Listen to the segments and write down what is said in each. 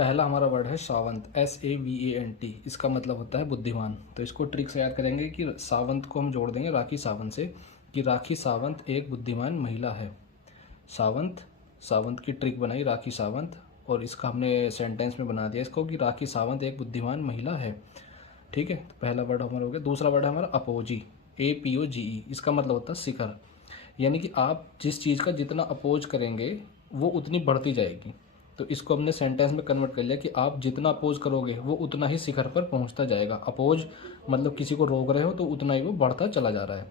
पहला हमारा वर्ड है सावंत, SAVANT। इसका मतलब होता है बुद्धिमान। तो इसको ट्रिक से याद करेंगे कि सावंत को हम जोड़ देंगे राखी सावंत से, कि राखी सावंत एक बुद्धिमान महिला है। सावंत, सावंत की ट्रिक बनाई राखी सावंत, और इसका हमने सेंटेंस में बना दिया इसको कि राखी सावंत एक बुद्धिमान महिला है। ठीक है, तो पहला वर्ड हमारा हो गया। दूसरा वर्ड है हमारा अपोजी, APOGE। इसका मतलब होता है शिखर, यानी कि आप जिस चीज़ का जितना अपोज करेंगे वो उतनी बढ़ती जाएगी। तो इसको हमने सेंटेंस में कन्वर्ट कर लिया कि आप जितना अपोज करोगे वो उतना ही शिखर पर पहुंचता जाएगा। अपोज मतलब किसी को रोक रहे हो तो उतना ही वो बढ़ता चला जा रहा है।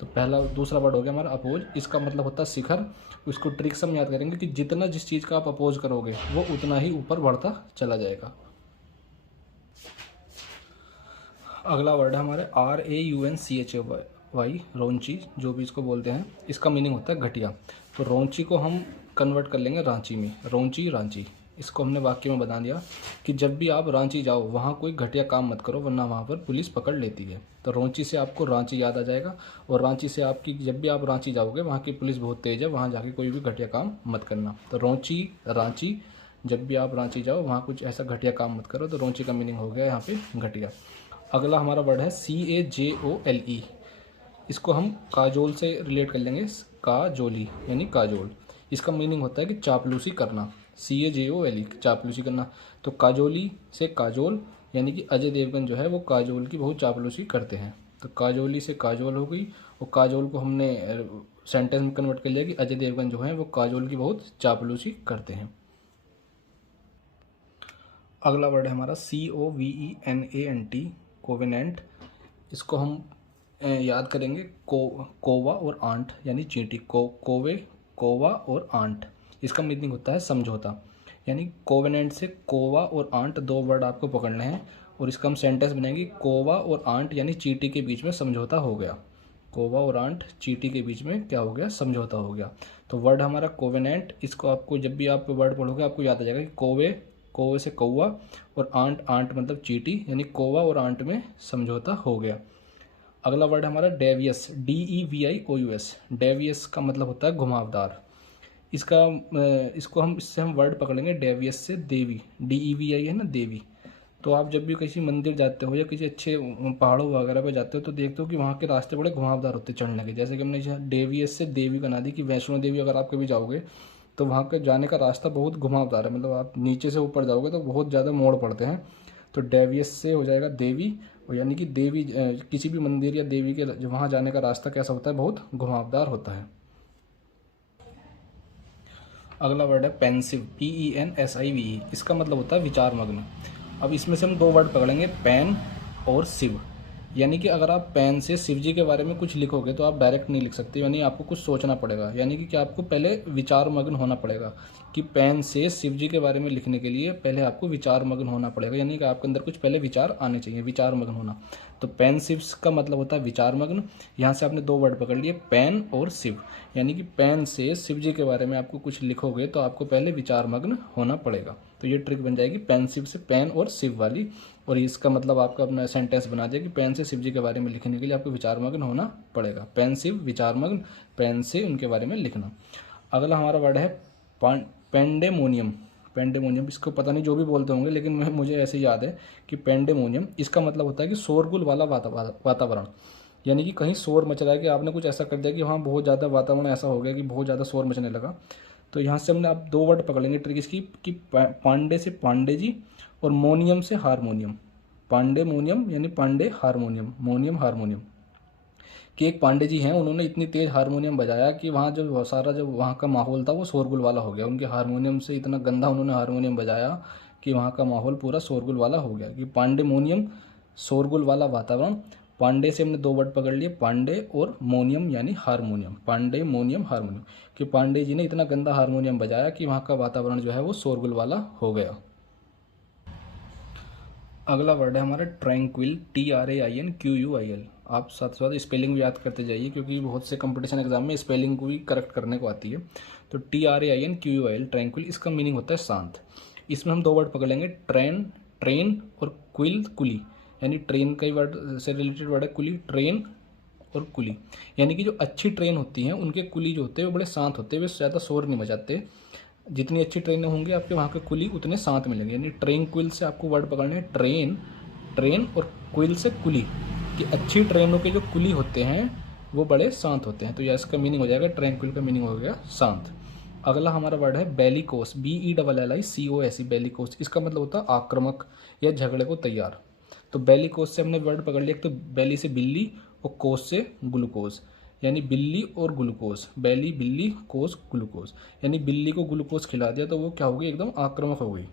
तो पहला दूसरा वर्ड हो गया हमारा अपोज, इसका मतलब होता है शिखर। इसको ट्रिक से हम याद करेंगे कि जितना जिस चीज़ का आप अपोज करोगे वो उतना ही ऊपर बढ़ता चला जाएगा। अगला वर्ड है हमारे RAUNCHY, रौंची, जो भी इसको बोलते हैं। इसका मीनिंग होता है घटिया। तो रौंची को हम कन्वर्ट कर लेंगे रांची में, रौंची रांची। इसको हमने वाक्य में बता दिया कि जब भी आप रांची जाओ वहाँ कोई घटिया काम मत करो, वरना वहाँ पर पुलिस पकड़ लेती है। तो रौंची से आपको रांची याद आ जाएगा, और रांची से आपकी जब भी आप रांची जाओगे वहाँ की पुलिस बहुत तेज़ है, वहाँ जाके कोई भी घटिया काम मत करना। तो रौंची रांची, जब भी आप रांची जाओ वहाँ कुछ ऐसा घटिया काम मत करो। तो रौंची का मीनिंग हो गया यहाँ पे घटिया। अगला हमारा वर्ड है CAJOLE। इसको हम काजोल से रिलेट कर लेंगे, काजोली यानी काजोल। इसका मीनिंग होता है कि चापलूसी करना, CAJOLE, चापलूसी करना। तो काजोली से काजोल, यानी कि अजय देवगन जो है वो काजोल की बहुत चापलूसी करते हैं। तो काजोली से काजोल हो गई, और काजोल को हमने सेंटेंस में कन्वर्ट कर लिया कि अजय देवगन जो है वो काजोल की बहुत चापलूसी करते हैं। अगला वर्ड है हमारा COVENANT, कोवेनेंट। इसको हम याद करेंगे कोवा और आंट यानी चींटी, कोवे, कोवा और आंट। इसका मीनिंग होता है समझौता, यानी कोवेनेंट से कोवा और आंट दो वर्ड आपको पकड़ने हैं, और इसका हम सेंटेंस बनाएंगे कोवा और आंट यानी चींटी के बीच में समझौता हो गया। कोवा और आंट, चींटी के बीच में क्या हो गया, समझौता हो गया। तो वर्ड हमारा कोवेनेंट। इसको आपको जब भी आप वर्ड पढ़ोगे आपको याद आ जाएगा कि कोवे, कोवे से कौवा, और आंट, आंट मतलब चींटी, यानी कोवा और आंट में समझौता हो गया। अगला वर्ड हमारा डेवियस, DEVIOUS। डेवियस का मतलब होता है घुमावदार। इससे हम वर्ड पकड़ेंगे डेवियस से देवी, DEVI है ना, देवी। तो आप जब भी किसी मंदिर जाते हो या किसी अच्छे पहाड़ों वगैरह पे जाते हो तो देखते हो कि वहाँ के रास्ते बड़े घुमावदार होते चढ़ने के। जैसे कि हमने डेवियस से देवी बना दी, कि वैष्णो देवी अगर आप कभी जाओगे तो वहाँ के जाने का रास्ता बहुत घुमावदार है, मतलब आप नीचे से ऊपर जाओगे तो बहुत ज़्यादा मोड़ पड़ते हैं। तो डेवियस से हो जाएगा देवी, और यानी कि देवी, किसी भी मंदिर या देवी के वहाँ जाने का रास्ता कैसा होता है, बहुत घुमावदार होता है। अगला वर्ड है पेंसिव, PENSIVE। इसका मतलब होता है विचार मग्न। अब इसमें से हम दो वर्ड पकड़ेंगे, पेन और शिव। यानी कि अगर आप पेन से शिव जी के बारे में कुछ लिखोगे तो आप डायरेक्ट नहीं लिख सकते, यानी आपको कुछ सोचना पड़ेगा। यानी कि आपको पहले विचार मग्न होना पड़ेगा, कि पेन से शिव जी के बारे में लिखने के लिए पहले आपको विचार मग्न होना पड़ेगा, यानी कि आपके अंदर कुछ पहले विचार आने चाहिए, विचार मग्न होना। तो पेनसिव का मतलब होता है विचार मग्न। यहाँ से आपने दो वर्ड पकड़ लिए, पेन और शिव। यानी कि पेन से शिव जी के बारे में आपको कुछ लिखोगे तो आपको पहले विचार मग्न होना पड़ेगा। तो ये ट्रिक बन जाएगी पेनसिव से पेन और शिव वाली, और इसका मतलब आपका अपना सेंटेंस बना दिया कि पेन से शिव जी के बारे में लिखने के लिए आपको विचार मग्न होना पड़ेगा। पेन शिव विचार मग्न, पेन से उनके बारे में लिखना। अगला हमारा वर्ड है पेंडेमोनियम। पेंडेमोनियम, इसको पता नहीं जो भी बोलते होंगे, लेकिन मुझे ऐसे याद है कि पेंडेमोनियम, इसका मतलब होता है कि शोरगुल वाला वातावरण। यानी कि कहीं शोर मच रहा है, कि आपने कुछ ऐसा कर दिया कि वहाँ बहुत ज़्यादा वातावरण ऐसा हो गया कि बहुत ज़्यादा शोर मचने लगा। तो यहाँ से हमने आप दो वर्ड पकड़ लेंगे ट्रिक इसकी, कि पांडे से पांडे जी, और मोनियम से हारमोनियम। पांडेमोनियम यानी पांडे हारमोनियम, मोनियम हारमोनियम। कि एक पांडे जी हैं, उन्होंने इतनी तेज़ हारमोनियम बजाया कि वहाँ जो सारा जो वहाँ का माहौल था वो शोरगुल वाला हो गया। उनके हारमोनियम से इतना गंदा उन्होंने हारमोनियम बजाया कि वहाँ का माहौल पूरा शोरगुल वाला हो गया। कि पांडेमोनियम, शोरगुल वाला वातावरण। पांडे से हमने दो वर्ड पकड़ लिए, पांडे और मोनियम यानी हारमोनियम, पांडे मोनियम हारमोनियम। कि पांडे जी ने इतना गंदा हारमोनियम बजाया कि वहाँ का वातावरण जो है वो शोरगुल वाला हो गया। अगला वर्ड है हमारा ट्रैंक्विल, TRAINQUIL। आप साथ साथ स्पेलिंग भी याद करते जाइए, क्योंकि बहुत से कंपटीशन एग्जाम में स्पेलिंग को भी करेक्ट करने को आती है। तो TRAINQUIL, ट्रैंक्विल, इसका मीनिंग होता है शांत। इसमें हम दो वर्ड पकड़ेंगे, ट्रेन, ट्रेन, और क्विल, कुली। यानी ट्रेन कई वर्ड से रिलेटेड वर्ड है, कुली, ट्रेन और कुली। यानी कि जो अच्छी ट्रेन होती हैं उनके कुली जो होते हैं वो बड़े शांत होते हैं, वे ज़्यादा शोर नहीं मचाते। जितनी अच्छी ट्रेनें होंगी आपके वहाँ के कुली उतने साथ मिलेंगे। यानी ट्रेंक्विल से आपको वर्ड पकड़ने हैं ट्रेन, ट्रेन और क्विल से कुली, कि अच्छी ट्रेनों के जो कुली होते हैं वो बड़े शांत होते हैं। तो यह इसका मीनिंग हो जाएगा, ट्रैंक्विल का मीनिंग हो गया शांत। अगला हमारा वर्ड है बेलिकोस, BELLICOS, बेलिकोस। इसका मतलब होता है आक्रामक या झगड़े को तैयार। तो बेलिकोस से हमने वर्ड पकड़ लिया, एक तो बेली से बिल्ली और कोस से ग्लूकोज, यानी बिल्ली और ग्लूकोज, बेली बिल्ली कोस ग्लूकोज। यानी बिल्ली को ग्लूकोज खिला दिया तो वो क्या हो गई, एकदम आक्रामक हो गई।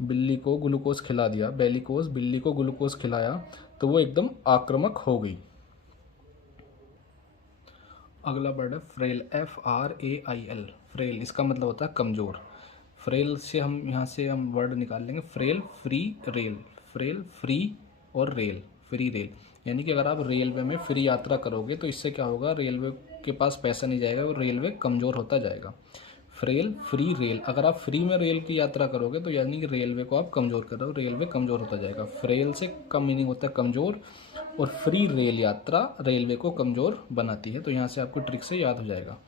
बिल्ली को ग्लूकोज खिला दिया, बेलिकोस, बिल्ली को ग्लूकोज खिलाया तो वो एकदम आक्रामक हो गई। अगला वर्ड है फ्रेल, FRAIL, फ्रेल। इसका मतलब होता है कमज़ोर। फ्रेल से हम यहाँ से हम वर्ड निकाल लेंगे frail, free, rail. Frail, free और रेल, फ्री रेल। यानी कि अगर आप रेलवे में फ्री यात्रा करोगे तो इससे क्या होगा, रेलवे के पास पैसा नहीं जाएगा और रेलवे कमज़ोर होता जाएगा। Frail, free, rail. अगर आप फ्री में रेल की यात्रा करोगे तो यानी कि रेलवे को आप कमज़ोर कर रहे हो, रेलवे कमज़ोर होता जाएगा। फ्रेल से कम मीनिंग होता है कमज़ोर, और फ्री रेल यात्रा रेलवे को कमज़ोर बनाती है। तो यहाँ से आपको ट्रिक से याद हो जाएगा।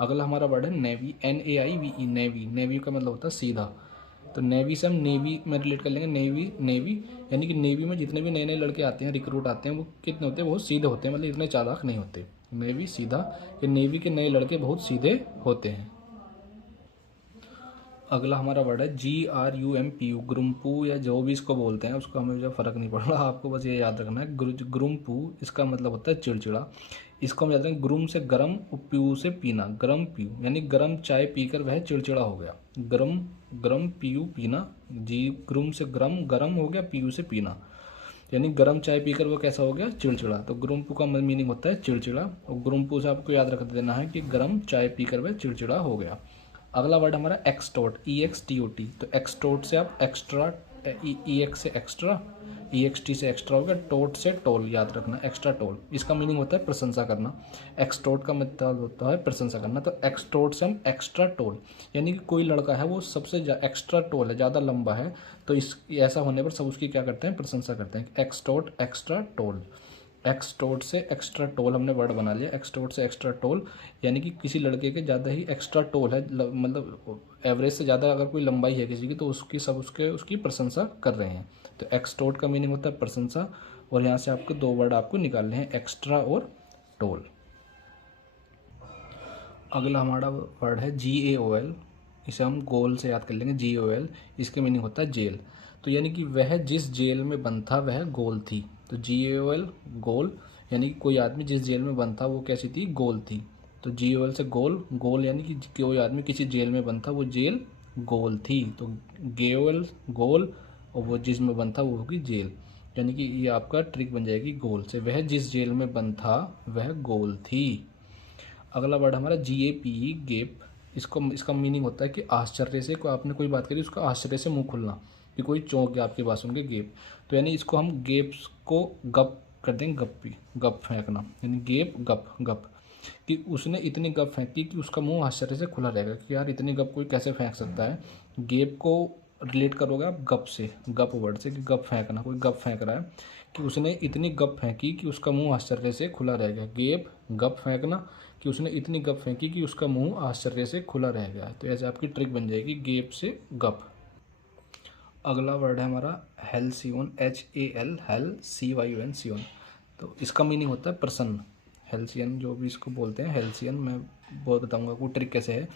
अगला हमारा वर्ड है नेवी, NAIVE, नेवी। नेवी का मतलब होता है सीधा। तो नेवी से हम नेवी में रिलेट कर लेंगे, नेवी, नेवी यानी कि नेवी में जितने भी नए नए लड़के आते हैं, रिक्रूट आते हैं, वो कितने होते हैं, बहुत सीधे होते हैं, मतलब इतने चालाक नहीं होते। नेवी सीधा, ये नेवी के नए लड़के बहुत सीधे होते हैं। अगला हमारा वर्ड है GRUMPU, ग्रुम्पू या जो भी इसको बोलते हैं उसको हमें जो फ़र्क नहीं पड़ रहा, आपको बस ये याद रखना है। ग्रुम्पू इसका मतलब होता है चिड़चिड़ा। इसको हम याद रखें, ग्रुम से गरम और प्यू से पीना, गरम पीयू, यानी गरम चाय पीकर वह चिड़चिड़ा हो गया। गरम, गरम पीयू पीना, जी ग्रुम से गरम, गरम हो गया, पीयू से पीना, यानी गरम चाय पीकर वो कैसा हो गया, चिड़चिड़ा। तो ग्रुम्पू का मीनिंग होता है चिड़चिड़ा, और ग्रुम्पू से आपको याद रख देना है कि गरम चाय पीकर वह चिड़चिड़ा हो गया। अगला वर्ड हमारा एक्सटोट, EXTOT। तो एक्सटोट से आप एक्स्ट्रा, EX से एक्स्ट्रा, EXT से एक्स्ट्रा हो गया, टोट से टोल, याद रखना एक्स्ट्रा टोल। इसका मीनिंग होता है प्रशंसा करना। एक्सटोट का मतलब होता है प्रशंसा करना। तो एक्सटोट से हम एक्स्ट्रा टोल, यानी कि कोई लड़का है वो सबसे एक्स्ट्रा टोल है, ज़्यादा लंबा है, तो इस ऐसा होने पर सब उसकी क्या करते हैं, प्रशंसा करते हैं। एक्सटोट, एक्स्ट्रा टोल। एक्सटोट से एक्स्ट्रा टोल हमने वर्ड बना लिया, एक्सटोट से एक्स्ट्रा टोल, यानी कि किसी लड़के के ज़्यादा ही एक्स्ट्रा टोल है, मतलब एवरेज से ज़्यादा अगर कोई लंबाई है किसी की तो उसकी सब उसकी प्रशंसा कर रहे हैं। तो एक्सटोट का मीनिंग होता है प्रशंसा, और यहाँ से आपको दो वर्ड आपको निकालने हैं, एक्स्ट्रा और टोल। अगला हमारा वर्ड है GAOL, इसे हम गोल से याद कर लेंगे, GOL। इसके मीनिंग होता है जेल। तो यानी कि वह जिस जेल में बंद था वह गोल थी। तो GAOL, गोल, यानी कि कोई आदमी जिस जेल में बंद था वो कैसी थी, गोल थी। तो GOL से गोल, गोल यानी कि कोई आदमी किसी जेल में बंद था, वो जेल गोल थी। तो GAOL गोल, और वो जिसमें बंद था वो होगी जेल, यानी कि ये आपका ट्रिक बन जाएगी गोल से, वह जिस जेल में बंद था वह गोल थी। अगला वर्ड हमारा GAPE, गेप। इसका मीनिंग होता है कि आश्चर्य से, आपने कोई बात करी उसका आश्चर्य से मुंह खुलना, कि कोई चौंक गया आपकी बात सुन के, गेप। तो यानी इसको हम गेप्स को गप कर देंगे, गप्पी, गप फेंकना, यानी गेप, गप, गप, कि उसने इतनी गप फेंकी कि उसका मुंह आश्चर्य से खुला रहेगा, कि यार इतनी गप कोई कैसे फेंक सकता है। गेप को रिलेट करोगे आप गप से, गप वर्ड से, कि गप फेंकना, कोई गप फेंक रहा है, कि उसने इतनी गप फेंकी कि उसका मुंह आश्चर्य से खुला रह गया। गेप, गप फेंकना, कि उसने इतनी गप फेंकी कि उसका मुंह आश्चर्य से खुला रह गया। तो ऐसे आपकी ट्रिक बन जाएगी, गेप से गप। अगला वर्ड है हमारा हेल्सियन, HAL, हेल, CYON, सियोन। तो इसका मीनिंग होता है प्रसन्न। हेल्सियन जो भी इसको बोलते हैं, हेल्सियन, मैं बहुत बताऊंगा वो ट्रिक कैसे है।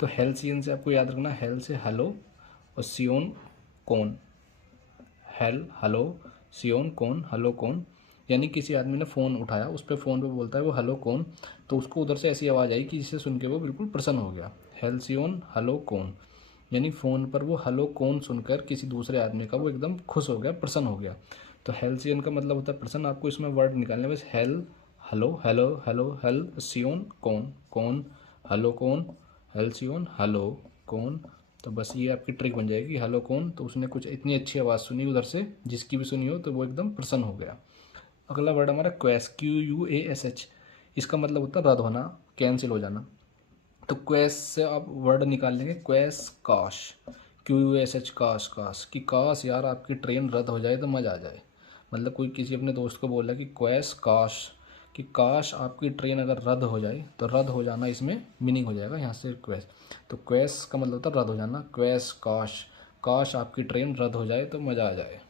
तो हेल्सियन से आपको याद रखना, हेल से हेलो और सियोन कौन, हेल हेलो, सियोन कौन, हेलो कौन। यानी किसी आदमी ने फ़ोन उठाया, उस पर फ़ोन पे बोलता है वो हेलो कौन, तो उसको उधर से ऐसी आवाज़ आई कि जिसे सुन के वो बिल्कुल प्रसन्न हो गया। हेल्सियन, हेलो कौन, यानी फ़ोन पर वो हेलो कौन सुनकर किसी दूसरे आदमी का वो एकदम खुश हो गया, प्रसन्न हो गया। तो हेल्सियन का मतलब होता है प्रसन्न। आपको इसमें वर्ड निकालने बस, हेल हेलो, हेलो हेलो, हेल सियोन कौन, कौन हेलो कौन, हेल्सियन हेलो कौन। तो बस ये आपकी ट्रिक बन जाएगी, हेलो कौन, तो उसने कुछ इतनी अच्छी आवाज़ सुनी उधर से, जिसकी भी सुनी हो, तो वो एकदम प्रसन्न हो गया। अगला वर्ड हमारा क्वेस, QUASH। इसका मतलब होता है रद्द होना, कैंसिल हो जाना। तो क्वेस से आप वर्ड निकाल लेंगे, क्वेस काश, QUSH, काश, काश, कि काश यार आपकी ट्रेन रद्द हो जाए तो मज़ा आ जाए। मतलब कोई किसी अपने दोस्त को बोला कि क्वेस काश कि काश आपकी ट्रेन अगर रद्द हो जाए, तो रद्द हो जाना इसमें मीनिंग हो जाएगा यहाँ से क्वेस। तो क्वेस का मतलब होता है रद्द हो जाना, क्वेस काश, काश आपकी ट्रेन रद्द हो जाए तो मज़ा आ जाए।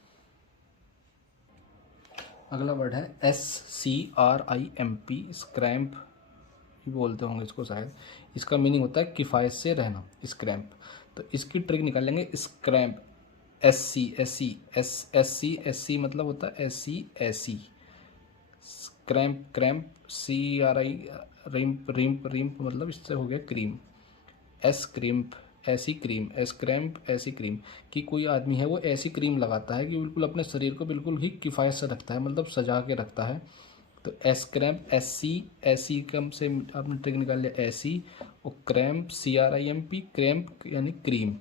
अगला वर्ड है SCRIMP, स्क्रैम्प भी बोलते होंगे इसको शायद। इसका मीनिंग होता है किफ़ायत से रहना, स्क्रैम्प। तो इसकी ट्रिक निकालेंगे, स्क्रैम्प एस सी मतलब होता है SC क्रैम्प, क्रैम्प CRI, रिम्प रिम्प रिम्प मतलब इससे हो गया क्रीम, एस क्रीम्प ऐसी क्रीम, एस क्रैम्प ऐसी क्रीम, कि कोई आदमी है वो ऐसी क्रीम लगाता है कि बिल्कुल अपने शरीर को बिल्कुल ही किफ़ायत से रखता है, मतलब सजा के रखता है। तो एस क्रैम्प ऐसी कम से आपने ट्रिक निकाल लिया ऐसी, और क्रैम्प CRIMP, क्रैम्प यानी क्रीम,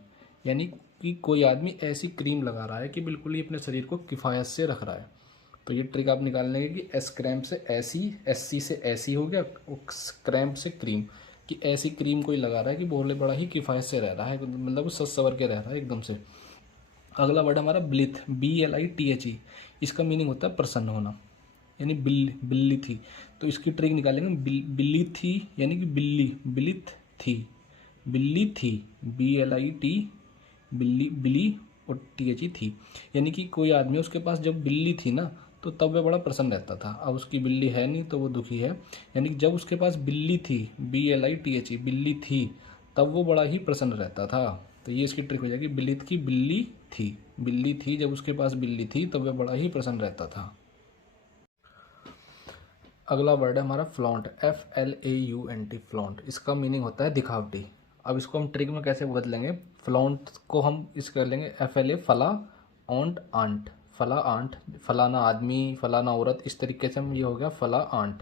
यानी कि कोई आदमी ऐसी क्रीम लगा रहा है कि बिल्कुल ही अपने शरीर को किफ़ायत से रख रहा है। तो ये ट्रिक आप निकाल लेंगे कि एस क्रैम्प से ऐसी, SC से ऐसी हो गया, क्रैम्प से क्रीम, कि ऐसी क्रीम कोई लगा रहा है कि बोले बड़ा ही किफ़ायत से रह रहा है, मतलब वो सच सवर के रह रहा है एकदम से। अगला वर्ड हमारा ब्लिथ, BLITHE। इसका मीनिंग होता है प्रसन्न होना, यानी बिल्ली थी। तो इसकी ट्रिक निकालेंगे, बिल्ली थी यानी कि बिल्ली, बिलिथ थी, बिल्ली थी, BLIT, बिल्ली, बिली और THE थी, यानी कि कोई आदमी उसके पास जब बिल्ली थी ना तो तब वह बड़ा प्रसन्न रहता था। अब उसकी बिल्ली है नहीं तो वो दुखी है, यानी कि जब उसके पास बिल्ली थी, BLITHE, बिल्ली थी, तब वो बड़ा ही प्रसन्न रहता था। तो ये इसकी ट्रिक हो जाएगी, बिलित की बिल्ली थी, बिल्ली थी जब उसके पास बिल्ली थी तब वह बड़ा ही प्रसन्न रहता था। अगला वर्ड है हमारा फ्लॉन्ट, FLAUNT, फ्लॉन्ट। इसका मीनिंग होता है दिखावटी। अब इसको हम ट्रिक में कैसे बदलेंगे, फ्लॉन्ट को हम इस कर लेंगे FLA फला, ऑन्ट आंट, फला आंट, फलाना आदमी, फलाना औरत, इस तरीके से हम, ये हो गया फला आंट,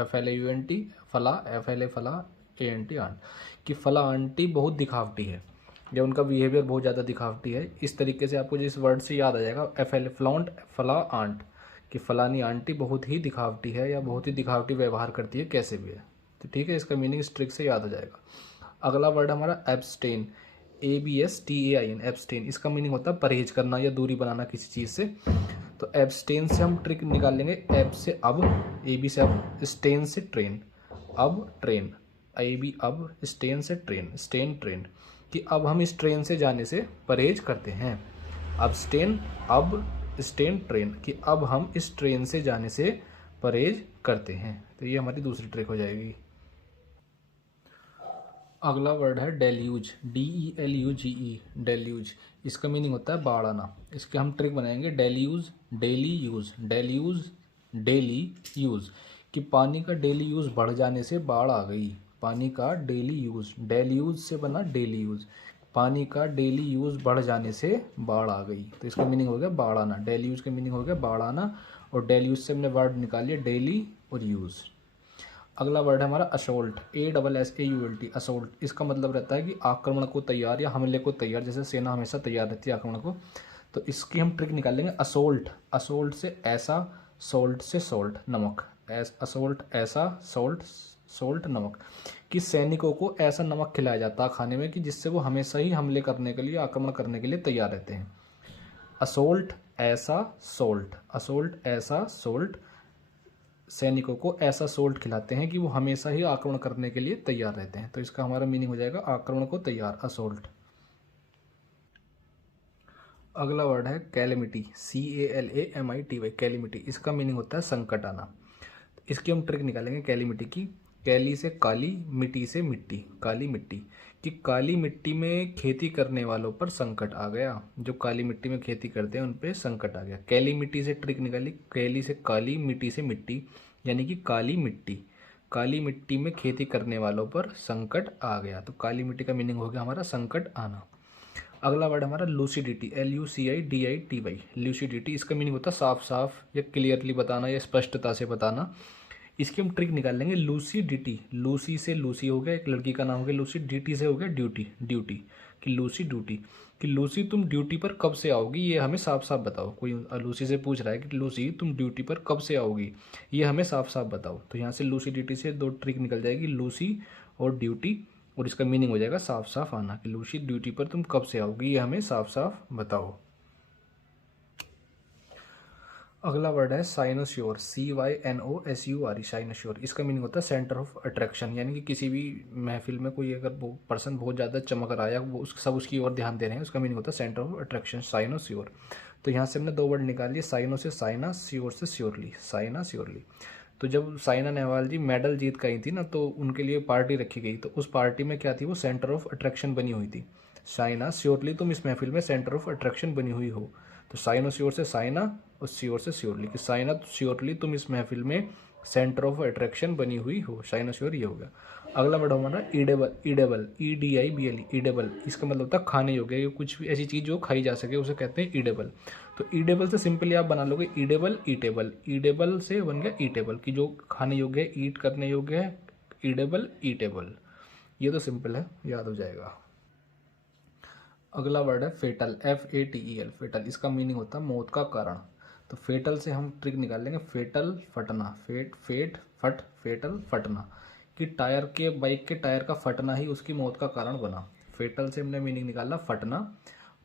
FLAUNT फला, FLA फला, ANT आंट, कि फला आंटी बहुत दिखावटी है, या उनका बिहेवियर बहुत ज़्यादा दिखावटी है। इस तरीके से आपको जिस वर्ड से याद आ जाएगा, FLA फ्लॉन्ट फला आंट, कि फलानी आंटी बहुत ही दिखावटी है या बहुत ही दिखावटी व्यवहार करती है, कैसे भी है। तो ठीक है, इसका मीनिंग इस ट्रिक से याद आ जाएगा। अगला वर्ड हमारा एब्सटेन, ABSTAIN, एब्सटेन। इसका मीनिंग होता है परहेज करना या दूरी बनाना किसी चीज़ से। तो एब्सटेन से हम ट्रिक निकाल लेंगे, एब से अब, AB से अब, स्टेन से ट्रेन, अब ट्रेन, AB अब, स्टेन से ट्रेन, स्टेन ट्रेन, कि अब हम इस ट्रेन से जाने से परहेज करते हैं। अब्सटेन अब, स्टेन ट्रेन, कि अब हम इस ट्रेन से जाने से परहेज करते हैं। तो ये हमारी दूसरी ट्रिक हो जाएगी। अगला वर्ड है डेल्यूज, DELUGE, डेल्यूज। इसका मीनिंग होता है बाढ़ आना। इसके हम ट्रिक बनाएंगे, deluge daily use, deluge daily use, कि पानी का डेली यूज बढ़ जाने से बाढ़ आ गई, पानी का डेली यूज, डेल्यूज से बना डेली यूज, पानी का डेली यूज बढ़ जाने से बाढ़ आ गई। तो इसका मीनिंग हो गया बाढ़ आना, डेल्यूज का मीनिंग हो गया बाढ़ आना, और डेल्यूज से हमने वर्ड निकाल लिया डेली और यूज। अगला वर्ड है हमारा असोल्ट, ASSAULT, असोल्ट। इसका मतलब रहता है कि आक्रमण को तैयार या हमले को तैयार, जैसे सेना हमेशा तैयार रहती है आक्रमण को। तो इसकी हम ट्रिक निकालेंगे, असोल्ट, असोल्ट से ऐसा, सोल्ट से सोल्ट, नमक, असोल्ट ऐसा, सोल्ट सोल्ट नमक, कि सैनिकों को ऐसा नमक खिलाया जाता है खाने में कि जिससे वो हमेशा ही हमले करने के लिए, आक्रमण करने के लिए तैयार रहते हैं। असोल्ट ऐसा सोल्ट, असोल्ट ऐसा सोल्ट, सैनिकों को ऐसा सोल्ट खिलाते हैं कि वो हमेशा ही आक्रमण करने के लिए तैयार रहते हैं। तो इसका हमारा मीनिंग हो जाएगा आक्रमण को तैयार, असोल्ट। अगला वर्ड है कैलेमिटी, CALAMITY, कैलेमिटी। इसका मीनिंग होता है संकट आना। इसकी हम ट्रिक निकालेंगे कैलेमिटी की, कैली से काली, मिट्टी से मिट्टी, काली मिट्टी, कि काली मिट्टी में खेती करने वालों पर संकट आ गया, जो काली मिट्टी में खेती करते हैं उन पे संकट आ गया। कैली मिट्टी से ट्रिक निकाली, कैली से काली, मिट्टी से मिट्टी, यानी कि काली मिट्टी, काली मिट्टी में खेती करने वालों पर संकट आ गया। तो काली मिट्टी का मीनिंग हो गया हमारा संकट आना। अगला वर्ड हमारा लूसिडिटी, LUCIDITY, लूसिडिटी। इसका मीनिंग होता है साफ साफ या क्लियरली बताना या स्पष्टता से बताना। इसकी हम ट्रिक निकाल लेंगे, लूसिडिटी, लूसी से लूसी हो गया, एक लड़की का नाम हो गया लूसी, DT से हो गया ड्यूटी, ड्यूटी, कि लूसी ड्यूटी, कि लूसी तुम ड्यूटी पर कब से आओगी, ये हमें साफ साफ बताओ। कोई लूसी से पूछ रहा है कि लूसी तुम ड्यूटी पर कब से आओगी, ये हमें साफ साफ बताओ। तो यहाँ से लूसिडिटी से दो ट्रिक निकल जाएगी, लूसी और ड्यूटी, और इसका मीनिंग हो जाएगा साफ साफ आना, कि लूसी ड्यूटी पर तुम कब से आओगी, ये हमें साफ साफ बताओ। अगला वर्ड है साइनोस्योर, CYNOSURE, साइनोस्योर। इसका मीनिंग होता है सेंटर ऑफ अट्रैक्शन, यानी कि किसी भी महफिल में कोई अगर वो पर्सन बहुत ज़्यादा चमक रहा है या वो सब उसकी ओर ध्यान दे रहे हैं, उसका मीनिंग होता है सेंटर ऑफ अट्रैक्शन, साइनोस्योर। तो यहाँ से हमने दो वर्ड निकाल लिए, साइनो से साइना, श्योर से श्योरली, साइना श्योरली। तो जब साइना नेहवाल जी मेडल जीत गई थी ना, तो उनके लिए पार्टी रखी गई, तो उस पार्टी में क्या थी, वो सेंटर ऑफ अट्रैक्शन बनी हुई थी। साइना श्योरली तुम इस महफिल में सेंटर ऑफ अट्रैक्शन बनी हुई हो। तो साइनो श्योर से साइना और श्योर से श्योरली, कि साइना श्योरली तुम इस महफिल में सेंटर ऑफ अट्रैक्शन बनी हुई हो, साइनो श्योर ये होगा। अगला वर्ड हमारा ईडेबल, ईडेबल, EDIBL, ईडेबल। इसका मतलब होता है खाने योग्य, ये कुछ भी ऐसी चीज़ जो खाई जा सके उसे कहते हैं ईडेबल। तो ईडेबल से सिंपली आप बना लोगे ईडेबल ईटेबल, ईडेबल से बन गया ईटेबल, कि जो खाने योग्य है, ईट करने योग्य है, ईडेबल ईटेबल। ये तो सिंपल है, याद हो जाएगा। अगला वर्ड है फेटल, FATEL, फेटल। इसका मीनिंग होता है मौत का कारण। तो फेटल से हम ट्रिक निकाल लेंगे, फेटल फटना, फट, फेटल फटना, कि टायर के, बाइक के टायर का फटना ही उसकी मौत का कारण बना। फेटल से हमने मीनिंग निकाला फटना,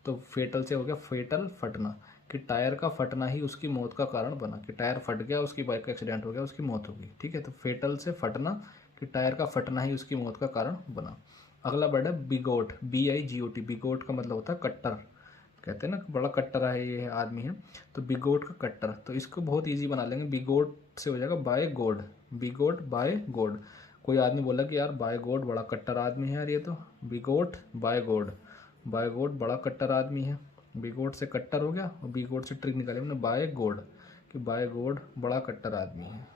तो फेटल से हो गया फेटल फटना, कि टायर का फटना ही उसकी मौत का कारण बना, कि टायर फट गया, उसकी बाइक का एक्सीडेंट हो गया, उसकी मौत होगी। ठीक है, तो फेटल से फटना, कि टायर का फटना ही उसकी मौत का कारण बना। अगला वर्ड है बिगोट, BIGOT, बिगोट का मतलब होता है कट्टर। कहते हैं ना बड़ा कट्टर है ये आदमी है, तो बिगोट का कट्टर। तो इसको बहुत इजी बना लेंगे, बिगोट से हो जाएगा बाय गॉड, बिगोट बाय गॉड। कोई आदमी बोला कि यार बाय गॉड बड़ा कट्टर आदमी है यार ये तो, बिगोट बाय गॉड, बाय गॉड बड़ा कट्टर आदमी है। बिगोट से कट्टर हो गया, और बिगोट से ट्रिक निकाली हमने बाय गॉड, कि बाय गॉड बड़ा कट्टर आदमी है।